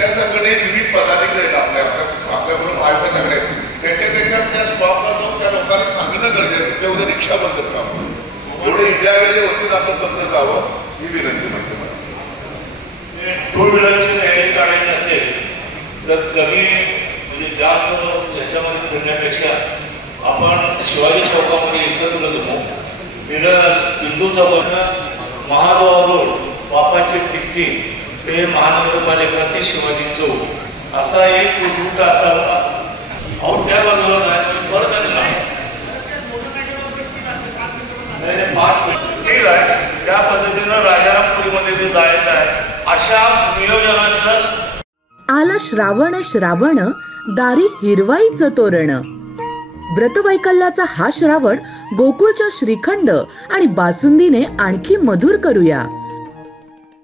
रिक्षा संघटनेत विविध पदाधिकारी आहेत, आपल्याबरोबर आयोजक सगळे त्याच्या त्या स्टॉपला जाऊन त्या लोकांना सांगणं गरजेचं तेवढं रिक्षा बंद करावं, एवढे इंडिया वेळेच्या वरतीच आपलं पत्र जावं ही विनंती म्हणते मला. टू व्हीलरची रॅली काढायची असेल तर कमी म्हणजे जास्त याच्यामध्ये फिरण्यापेक्षा आपण शिवाजी चौकामध्ये एकत्र जमू, मिरज बिंदू चौकात महाद्वार रोड वापाची टिकटी ते महानगरपालिका ते शिवाजी चौक असा एक रूट असावा. अहो त्या बाजूला जायचं परत नाही 5 मिनिट ठीक आहे. त्या पद्धतीनं राजारामपुरीमध्ये ते जायचं आहे. अशा नियोजनाचं आला श्रावण श्रावण दारी हिरवाईचं तोरण. व्रतवैकल्याचा हा श्रावण गोकुळच्या श्रीखंड आणि बासुंदीने आणखी मधुर करूया.